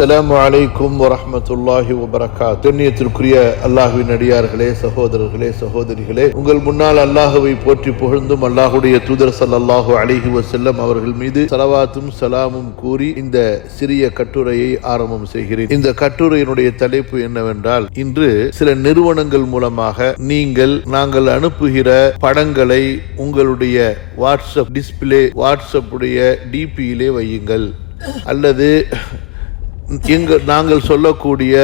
அஸ்ஸலாமு அலைக்கும் வரஹ்மத்துல்லாஹி வபரகாத்துஹு. கண்ணியத்திற்குரிய அல்லாஹ்வின் அடியார்களே, சகோதரர்களே, சகோதரிகளே, உங்கள் முன்னால் அல்லாஹ்வை போற்றி புகழ்ந்தும் அல்லாஹ்வுடைய தூதர் ஸல்லல்லாஹு அலைஹி வஸல்லம் அவர்கள் மீது ஸலவாத்தும் ஸலாமும் கூறி இந்த சிறிய கட்டுரையை ஆரம்பம் செய்கிறேன். இந்த கட்டுரையினுடைய தலைப்பு என்னவென்றால், இன்று சில நிறுவனங்கள் மூலமாக நாங்கள் அனுப்புகிற படங்களை உங்களுடைய வாட்ஸ்அப் டிஸ்பிளே, வாட்ஸ்அப் உடைய டிபியிலே வையுங்கள், அல்லது நாங்கள் சொல்லக்கூடிய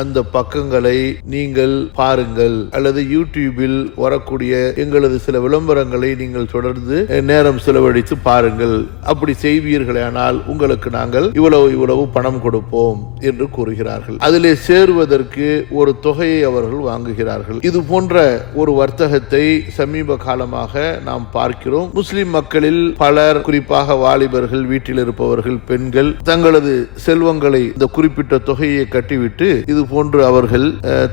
அந்த பக்கங்களை நீங்கள் பாருங்கள், அல்லது யூடியூபில் வரக்கூடிய எங்களது சில விளம்பரங்களை நீங்கள் தொடர்ந்து நேரம் செலவழித்து பாருங்கள். அப்படி செய்வீர்களானால் உங்களுக்கு நாங்கள் இவ்வளவு பணம் கொடுப்போம் என்று கூறுகிறார்கள். அதிலே சேருவதற்கு ஒரு தொகையை அவர்கள் வாங்குகிறார்கள். இது போன்ற ஒரு வர்த்தகத்தை சமீப காலமாக நாம் பார்க்கிறோம். முஸ்லிம் மக்களில் பலர், குறிப்பாக வாலிபர்கள், வீட்டில் இருப்பவர்கள், பெண்கள் தங்களது செல்வங்களை இந்த குறிப்பிட்ட தொகையை கட்டிவிட்டு இது போன்று அவர்கள்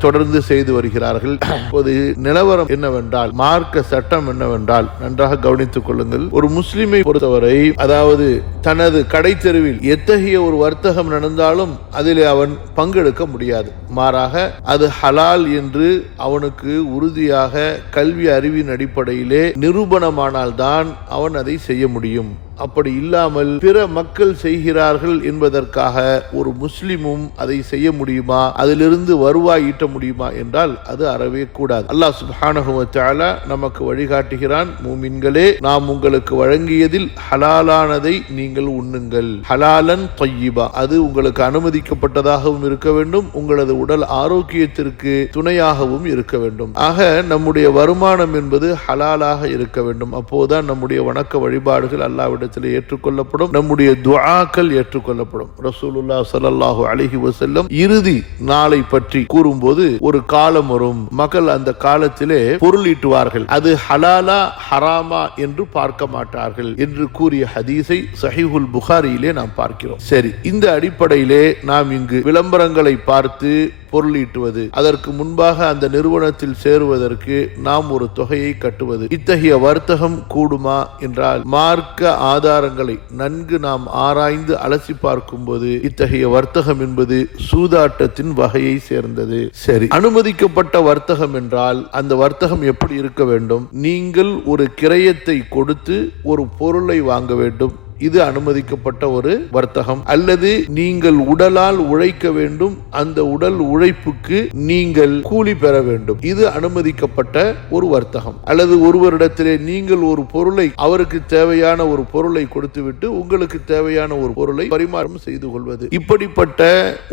தொடர்ந்து செய்து வருகிறார்கள். இப்போது நிலவரம் என்னவென்றால், மார்க்க சட்டம் என்னவென்றால், நன்றாக கவனித்துக் கொள்ளுங்கள். ஒரு முஸ்லிமை பொறுத்தவரை, அதாவது தனது கடை தெருவில் எத்தகைய ஒரு வர்த்தகம் நடந்தாலும் அதிலே அவன் பங்கெடுக்க முடியாது. மாறாக அது ஹலால் என்று அவனுக்கு உறுதியாக கல்வி அறிவின் அடிப்படையிலே நிரூபணமானால்தான் அவன் அதை செய்ய முடியும். அப்படி இல்லாமல் பிற மக்கள் செய்கிறார்கள் என்பதற்காக ஒரு முஸ்லிமும் அதை செய்ய முடியுமா, அதிலிருந்து வருவாய் ஈட்ட முடியுமா என்றால் அது அறவே கூடாது. அல்லாஹ் சுப்ஹானஹு வ தஆலா நமக்கு வழிகாட்டுகிறான், மூமின்களே, நாம் உங்களுக்கு வழங்கியதில் ஹலாலானதை நீங்கள் உண்ணுங்கள், ஹலாலன் தய்யிபா, அது உங்களுக்கு அனுமதிக்கப்பட்டதாகவும் இருக்க வேண்டும், உங்களது உடல் ஆரோக்கியத்திற்கு துணையாகவும் இருக்க வேண்டும். ஆக நம்முடைய வருமானம் என்பது ஹலாலாக இருக்க வேண்டும். அப்போதுதான் நம்முடைய வணக்க வழிபாடுகள் அல்லாஹ்விடம் ஏற்றுக்கொள்ளப்படும், நம்முடைய துஆக்கள் ஏற்றுக்கொள்ளப்படும். ரசூலுல்லாஹ் ஸல்லல்லாஹு அலைஹி வஸல்லம் இறுதி நாளை பற்றி கூறும்போது, ஒரு காலம் வரும், மக்கள் அந்த காலத்திலே பொருள் ஈட்டுவார்கள், அது ஹலாலா ஹராமா என்று பார்க்க மாட்டார்கள் என்று கூறிய ஹதீஸை ஸஹீஹுல் புகாரியிலே நாம் பார்க்கிறோம். சரி, இந்த அடிப்படையிலே நாம் இங்கு விளம்பரங்களை பார்த்து பொருள் ஈட்டுவது, அதற்கு முன்பாக அந்த நிறுவனத்தில் சேருவதற்கு நாம் ஒரு தொகையை கட்டுவது, இத்தகைய வர்த்தகம் கூடுமா என்றால், மார்க்க ஆதாரங்களை நன்கு நாம் ஆராய்ந்து அலசி பார்க்கும்போது இத்தகைய வர்த்தகம் என்பது சூதாட்டத்தின் வகையை சேர்ந்தது. சரி, அனுமதிக்கப்பட்ட வர்த்தகம் என்றால் அந்த வர்த்தகம் எப்படி இருக்க வேண்டும்? நீங்கள் ஒரு கிரயத்தை கொடுத்து ஒரு பொருளை வாங்க வேண்டும், இது அனுமதிக்கப்பட்ட ஒரு வர்த்தகம். அல்லது நீங்கள் உடலால் உழைக்க வேண்டும், அந்த உடல் உழைப்புக்கு நீங்கள் கூலி பெற வேண்டும், இது அனுமதிக்கப்பட்ட ஒரு வர்த்தகம். அல்லது ஒருவரிடத்திலே நீங்கள் ஒரு பொருளை, அவருக்கு தேவையான ஒரு பொருளை கொடுத்துவிட்டு உங்களுக்கு தேவையான ஒரு பொருளை பரிமாற்றம் செய்து கொள்வது, இப்படிப்பட்ட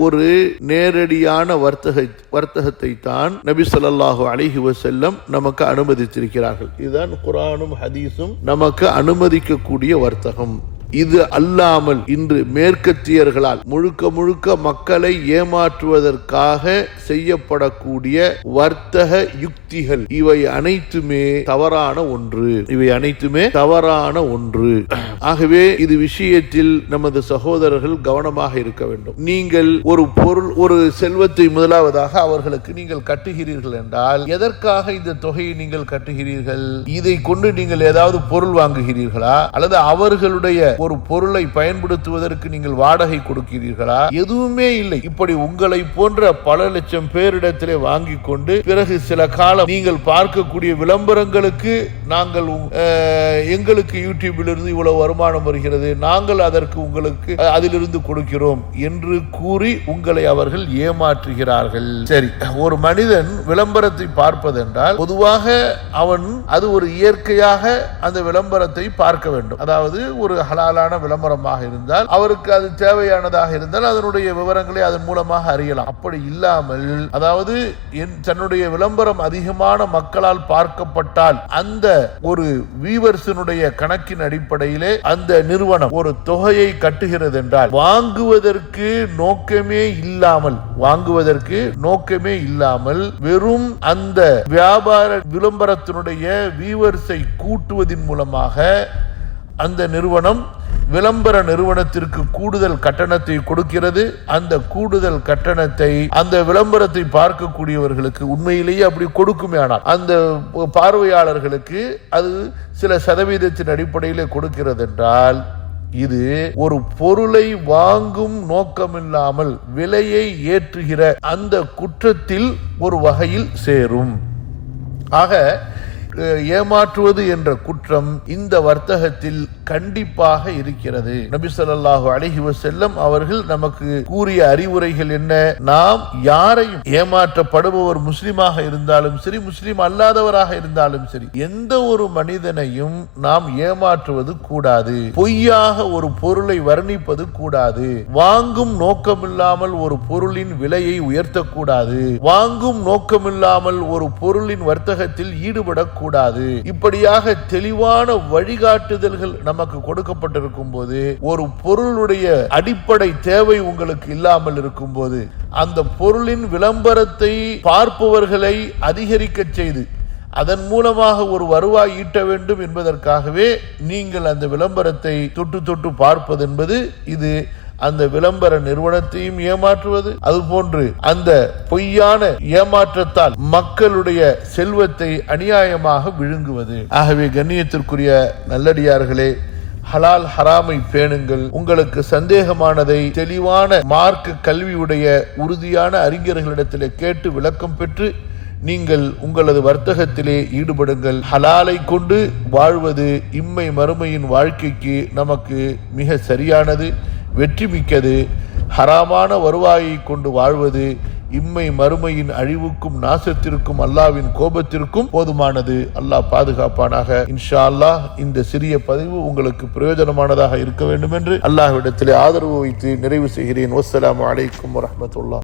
ஒரு நேரடியான வர்த்தகத்தை தான் நபி ஸல்லல்லாஹு அலைஹி வஸல்லம் நமக்கு அனுமதித்திருக்கிறார்கள். இதுதான் குர்ஆனும் ஹதீஸும் நமக்கு அனுமதிக்கக்கூடிய வர்த்தகம். இது அல்லாமல் இன்று மேற்கத்தியர்களால் முழுக்க மக்களை ஏமாற்றுவதற்காக செய்யப்படக்கூடிய வர்த்தக யுக்திகள், இவை அனைத்துமே தவறான ஒன்று. ஆகவே இது விஷயத்தில் நமது சகோதரர்கள் கவனமாக இருக்க வேண்டும். நீங்கள் ஒரு பொருள், ஒரு செல்வத்தை முதலாவதாக அவர்களுக்கு நீங்கள் கட்டுகிறீர்கள் என்றால், எதற்காக இந்த தொகையை நீங்கள் கட்டுகிறீர்கள்? இதை கொண்டு நீங்கள் ஏதாவது பொருள் வாங்குகிறீர்களா, அல்லது அவர்களுடைய ஒரு பொருளை பயன்படுத்துவதற்கு நீங்கள் வாடகை கொடுக்கிறீர்களா? எதுவுமே இல்லை. இப்படி உங்களை போன்ற பல லட்சம் பேரிடத்திலே வாங்கி கொண்டு பிறகு சில காலம் நீங்கள் பார்க்கக்கூடிய விளம்பரங்களுக்கு நாங்கள் எங்களுக்கு யூடியூபில் இருந்து இவ்வளவு வருமானம் வருகிறது, நாங்கள் அதற்கு உங்களுக்கு அதிலிருந்து கொடுக்கிறோம் என்று கூறி உங்களை அவர்கள் ஏமாற்றுகிறார்கள். சரி, ஒரு மனிதன் விளம்பரத்தை பார்ப்பதென்றால் பொதுவாக அவன் அது ஒரு இயற்கையாக அந்த விளம்பரத்தை பார்க்க வேண்டும். அதாவது ஒரு ஹலாலான விளம்பரமாக இருந்தால், அவருக்கு அது தேவையானதாக இருந்தால் அதனுடைய விவரங்களை அதன் மூலமாக அறியலாம். அப்படி இல்லாமல், அதாவது தன்னுடைய விளம்பரம் அதிகமான மக்களால் பார்க்கப்பட்டால் அந்த ஒரு வியூவர்ஸினுடைய கணக்கின் அடிப்படையிலே அந்த நிறுவனம் ஒரு தொகையை கட்டுகிறது என்றால், வாங்குவதற்கு நோக்கமே இல்லாமல் வெறும் அந்த வியாபார விளம்பரத்தினுடைய வியூவர்ஸை கூட்டுவதன் மூலமாக அந்த நிறுவனம் விளம்பர நிறுவனத்திற்கு கூடுதல் கட்டணத்தை கொடுக்கிறது. அந்த கூடுதல் கட்டணத்தை அந்த விளம்பரத்தை பார்க்கக்கூடியவர்களுக்கு உண்மையிலேயே அப்படி கொடுக்குமே, ஆனால் அந்த பார்வையாளர்களுக்கு அது சில சதவீதத்தின் அடிப்படையில் கொடுக்கிறது என்றால், இது ஒரு பொருளை வாங்கும் நோக்கமில்லாமல் விலையை ஏற்றுகிற அந்த குற்றத்தில் ஒரு வகையில் சேரும். ஆக ஏமாற்றுவது என்ற குற்றம் இந்த வர்த்தகத்தில் கண்டிப்பாக இருக்கிறது. நபி ஸல்லல்லாஹு அலைஹி வஸல்லம் அவர்கள் நமக்கு கூறிய அறிவுரைகள் என்ன? நாம் யாரையும், ஏமாற்றப்படுபவர் முஸ்லிமாக இருந்தாலும் சரி, முஸ்லிம் அல்லாதவராக இருந்தாலும் சரி, எந்த ஒரு மனிதனையும் நாம் ஏமாற்றுவது கூடாது. பொய்யாக ஒரு பொருளை வர்ணிப்பது கூடாது. வாங்கும் நோக்கமில்லாமல் ஒரு பொருளின் விலையை உயர்த்தக்கூடாது. வாங்கும் நோக்கமில்லாமல் ஒரு பொருளின் வர்த்தகத்தில் ஈடுபடக்கூடாது. இப்படியாக தெளிவான வழிகாட்டுதல்கள் நமக்கு கொடுக்கப்பட்டிருக்கும் போது, ஒரு பொருளுடைய அடிப்படை தேவை உங்களுக்கு இல்லாமல் இருக்கும் போது, அந்த பொருளின் விளம்பரத்தை பார்ப்பவர்களை அதிகரிக்க செய்து அதன் மூலமாக ஒரு வருவாய் ஈட்ட வேண்டும் என்பதற்காகவே நீங்கள் அந்த விளம்பரத்தை தொட்டு தொட்டு பார்ப்பது என்பது இது அந்த விளம்பர நிறுவனத்தையும் ஏமாற்றுவது, அதுபோன்று அந்த பொய்யான ஏமாற்றத்தால் மக்களுடைய செல்வத்தை அநியாயமாக விழுங்குவது. ஆகவே கண்ணியத்திற்குரிய நல்லடியார்களே, ஹலால் ஹராமை பேணுங்கள். உங்களுக்கு சந்தேகமானதை தெளிவான மார்க்க கல்வியுடைய உறுதியான அறிஞர்களிடத்திலே கேட்டு விளக்கம் பெற்று நீங்கள் உங்களது வர்த்தகத்திலே ஈடுபடுங்கள். ஹலாலை கொண்டு வாழ்வது இம்மை மறுமையின் வாழ்க்கைக்கு நமக்கு மிக சரியானது, வெற்றி மிக்கது. ஹராமான வருவாயை கொண்டு வாழ்வது இம்மை மறுமையின் அழிவுக்கும் நாசத்திற்கும் அல்லாவின் கோபத்திற்கும் போதுமானது. அல்லாஹ் பாதுகாப்பானாக. இன்ஷா அல்லாஹ் இந்த சிறிய பதிவு உங்களுக்கு பிரயோஜனமானதாக இருக்க வேண்டும் என்று அல்லாஹ்விடத்திலே ஆதரவு வைத்து நிறைவு செய்கிறேன். வஸ்ஸலாமு அலைக்கும் வரஹ்மத்துல்லாஹ்.